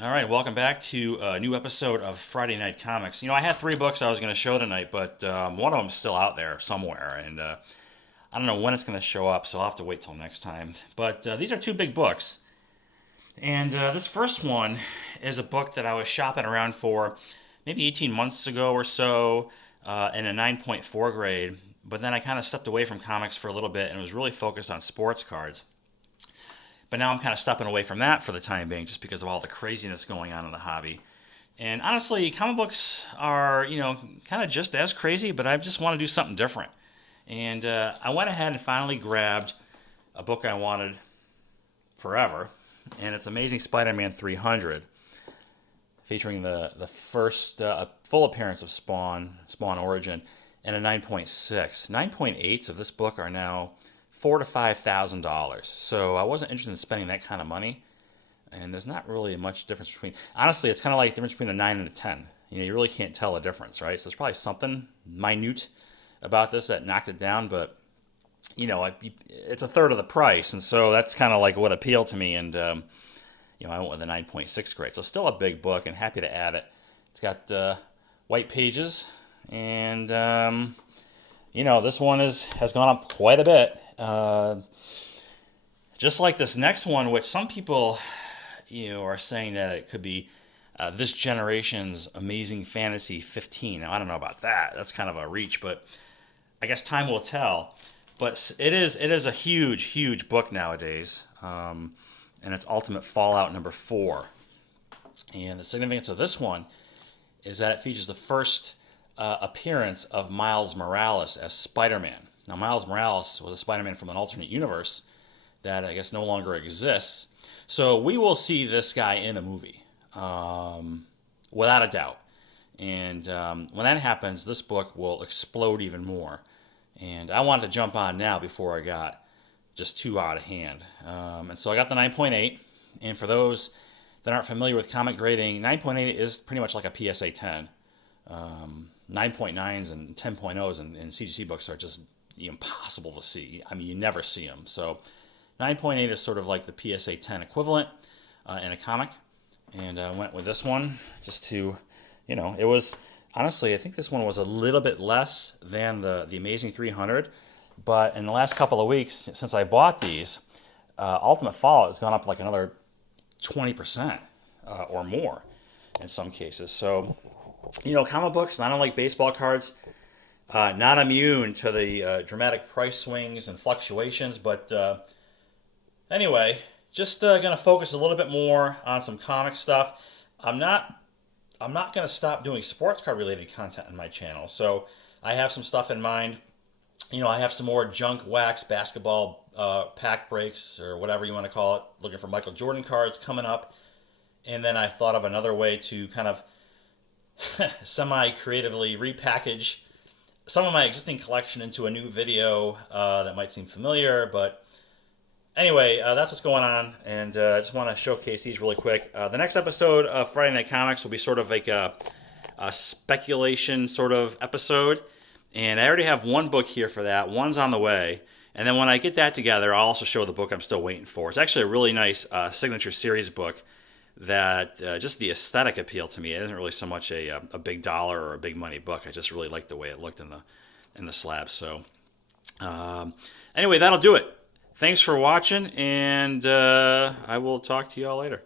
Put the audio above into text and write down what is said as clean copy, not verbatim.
All right, welcome back to a new episode of Friday Night Comics. I had three books I was going to show tonight, but one of them's still out there somewhere, and I don't know when it's going to show up, so I'll have to wait till next time. But these are two big books, and this first one is a book that I was shopping around for maybe 18 months ago or so in a 9.4 grade, but then I kind of stepped away from comics for a little bit and was really focused on sports cards. But now I'm kind of stepping away from that for the time being just because of all the craziness going on in the hobby. And honestly, comic books are, kind of just as crazy, but I just want to do something different. And I went ahead and finally grabbed a book I wanted forever, and it's Amazing Spider-Man 300, featuring the first full appearance of Spawn Origin, and a 9.6. 9.8s of this book are now $4,000 to $5,000. So I wasn't interested in spending that kind of money, and there's not really much difference between. Honestly, it's kind of like the difference between a 9 and a 10. You really can't tell the difference, right? So there's probably something minute about this that knocked it down, but it's a third of the price, and so that's kind of like what appealed to me. And I went with a 9.6 grade, so still a big book, and happy to add it. It's got white pages, and this one has gone up quite a bit. Just like this next one, which some people, are saying that it could be this generation's Amazing Fantasy 15. Now, I don't know about that. That's kind of a reach, but I guess time will tell. But it is a huge, huge book nowadays, and it's Ultimate Fallout number 4. And the significance of this one is that it features the first appearance of Miles Morales as Spider-Man. Now, Miles Morales was a Spider-Man from an alternate universe that I guess no longer exists. So we will see this guy in a movie, without a doubt. And when that happens, this book will explode even more. And I wanted to jump on now before I got just too out of hand. And so I got the 9.8. And for those that aren't familiar with comic grading, 9.8 is pretty much like a PSA 10. 9.9s and 10.0s in CGC books are just impossible to see. I mean, you never see them. So 9.8 is sort of like the PSA 10 equivalent in a comic. And I went with this one just to, it was, honestly, I think this one was a little bit less than the Amazing 300. But in the last couple of weeks, since I bought these, Ultimate Fallout has gone up like another 20% or more in some cases. So, comic books, not unlike baseball cards, not immune to the dramatic price swings and fluctuations, but anyway, just going to focus a little bit more on some comic stuff. I'm not going to stop doing sports card related content on my channel, so I have some stuff in mind. I have some more junk wax basketball pack breaks or whatever you want to call it, looking for Michael Jordan cards coming up, and then I thought of another way to kind of semi-creatively repackage some of my existing collection into a new video that might seem familiar, but anyway, that's what's going on, and I just want to showcase these really quick. The next episode of Friday Night Comics will be sort of like a speculation sort of episode, and I already have one book here for that. One's on the way, and then when I get that together, I'll also show the book I'm still waiting for. It's actually a really nice signature series book that just the aesthetic appeal to me. It isn't really so much a big dollar or a big money book. I just really like the way it looked in the slab. So anyway, that'll do it. Thanks for watching, and I will talk to you all later.